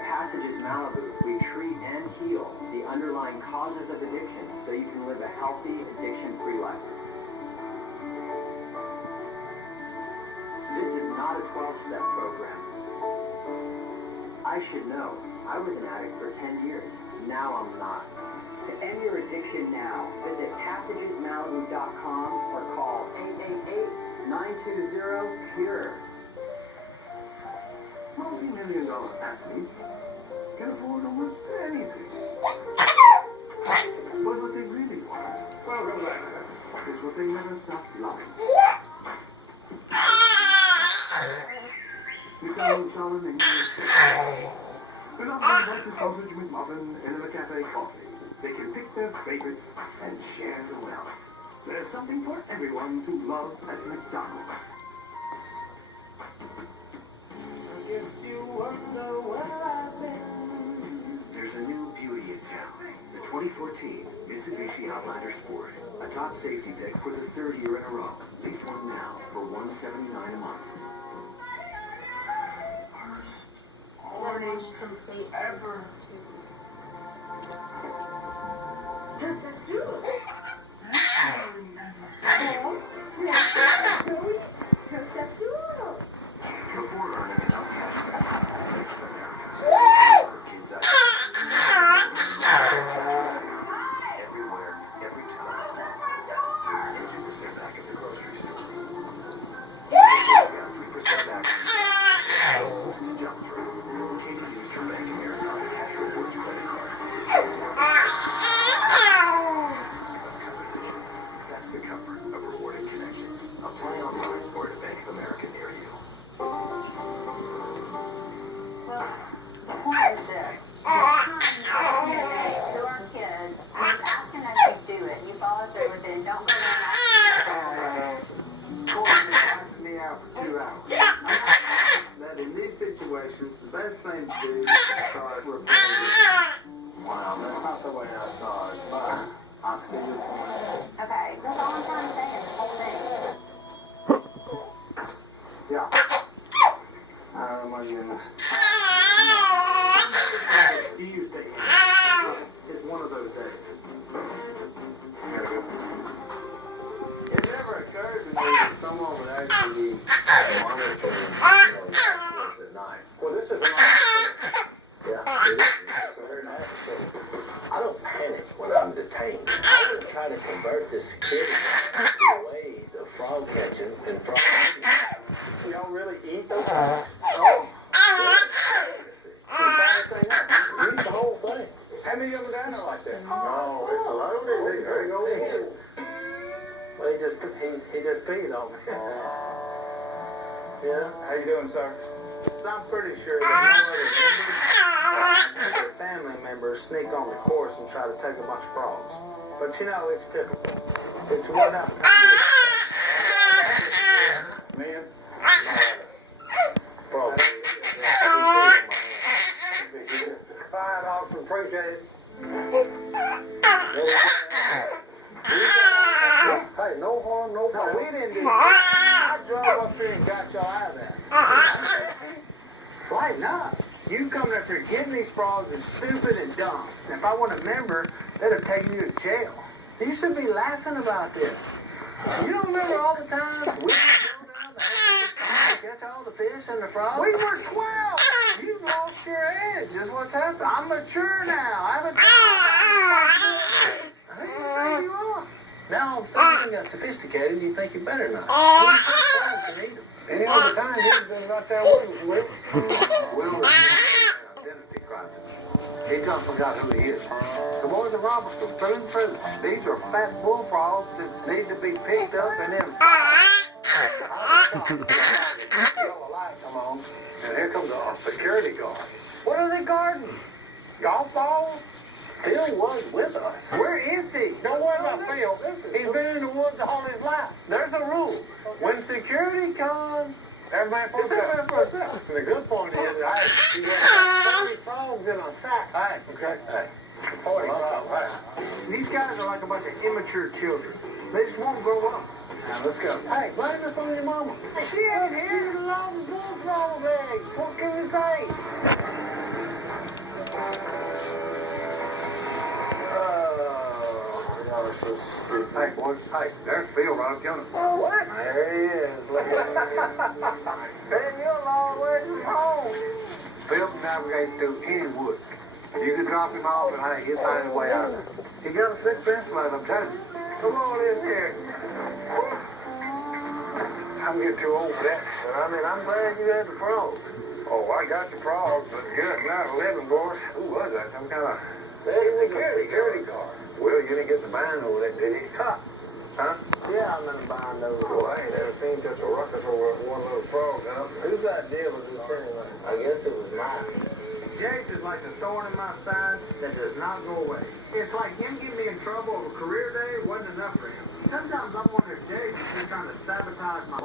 Passages Malibu, we treat and heal the underlying causes of addiction so you can live a healthy, addiction-free life. This is not a 12-step program. I should know. I was an addict for 10 years. Now I'm not. To end your addiction now, visit passagesmalibu.com or call 888-920-CURE. Multi-million-dollar athletes can afford almost anything. But what they really want, well, relax then, is what they never stop loving. McDonald's dollar menu. They're not going to like the sausage McMuffin and a McCafe coffee. They can pick their favorites and share the wealth. There's something for everyone to love at McDonald's. Guess you wonder where I've been. There's a new beauty in town. The 2014 Mitsubishi Outlander Sport. A top safety pick for the third year in a row. Lease one now for $179 a month. First orange complete ever. C'est sûr. Before earning enough cash back, kids out everywhere, every time. 2% back at the grocery store. 3% back to jump through. Katie used her Bank America Cash Rewards credit card. Just competition. That's the comfort of rewarding connections. Apply online or at a Bank of America near you. Well, the point is this. To our kids, I'm just asking that you do it. You follow through with it and don't go down that me out for 2 hours. That in these situations, the best thing to do is to start repairing. Wow, that's not the way I saw it, but I see your point. Okay, that's all I'm trying to say is the whole thing. Yeah. My goodness. You used to It's one of those days. It never occurred to me that someone would actually be monitoring at night. Well, this is a Yeah, it is. It's a very nice thing. I don't panic when I'm detained. I try to convert this security to ways of frog catching and frog eating. You don't really eat those things? No. Read the whole thing. How many of them down there like that? No, it's loaded. There you go. Well, he just peed on me. Yeah? How you doing, sir? I'm pretty sure that no other family members sneak on the course and try to take a bunch of frogs. But you know, it's typical. It's what I'm man. Frogs. Fine, awesome, appreciate it. Hey, no harm, no foul. We didn't do that. I drove up here and got y'all out of there. Lighten up. You coming up here getting these frogs is stupid and dumb. And if I want a member, they'd have taken you to jail. You should be laughing about this. You don't remember all the times we would go down the to catch all the fish and the frogs? We were 12. You lost your edge is what's happened. I'm mature now. I haven't Who do you think you are? Now all of a sudden you got sophisticated and you think you better not. Any other time he'd been right there with Willow. Willow identity crisis. He done forgot who he is. The boys of Robertson, through and through. These are fat bullfrogs that need to be picked up and then yellow light come on, and here comes a security guard. What are they guarding? Golf balls? Phil was with us. Where is he? Don't worry about Phil. He's been in the woods all his life. There's a rule. When security comes, everybody for itself. And the good point is, you got 40 frogs in a sack. Hey, okay. Hey. 40 frogs. These guys are like a bunch of immature children. They just won't grow up. Now, let's go. Hey, blame this on your mama. She ain't here. She lost the bullfrog eggs. What can you say? Hey, boy. Hey, there's Phil right up yonder. Oh, what? There he is. Look at him. Ben, you're a long way from home. Phil can navigate through any wood. You can drop him off and hey, he'll find his way out of there. He got a thick fence line, I'm telling you. Come on in here. I'm getting too old for that. But I mean, I'm glad you had the frogs. Oh, I got the frogs, but good night living, boys. Who was that? Some kind of Security guard. Well, you didn't get the band over that, did he? Huh? Yeah, I'm in the bind over. Well, I ain't never seen such a ruckus over one little frog, huh? Whose idea was this anyway? I guess it was mine. Jake is like a thorn in my side that does not go away. It's like him getting me in trouble over career day wasn't enough for him. Sometimes I wonder if Jake is just trying to sabotage my life.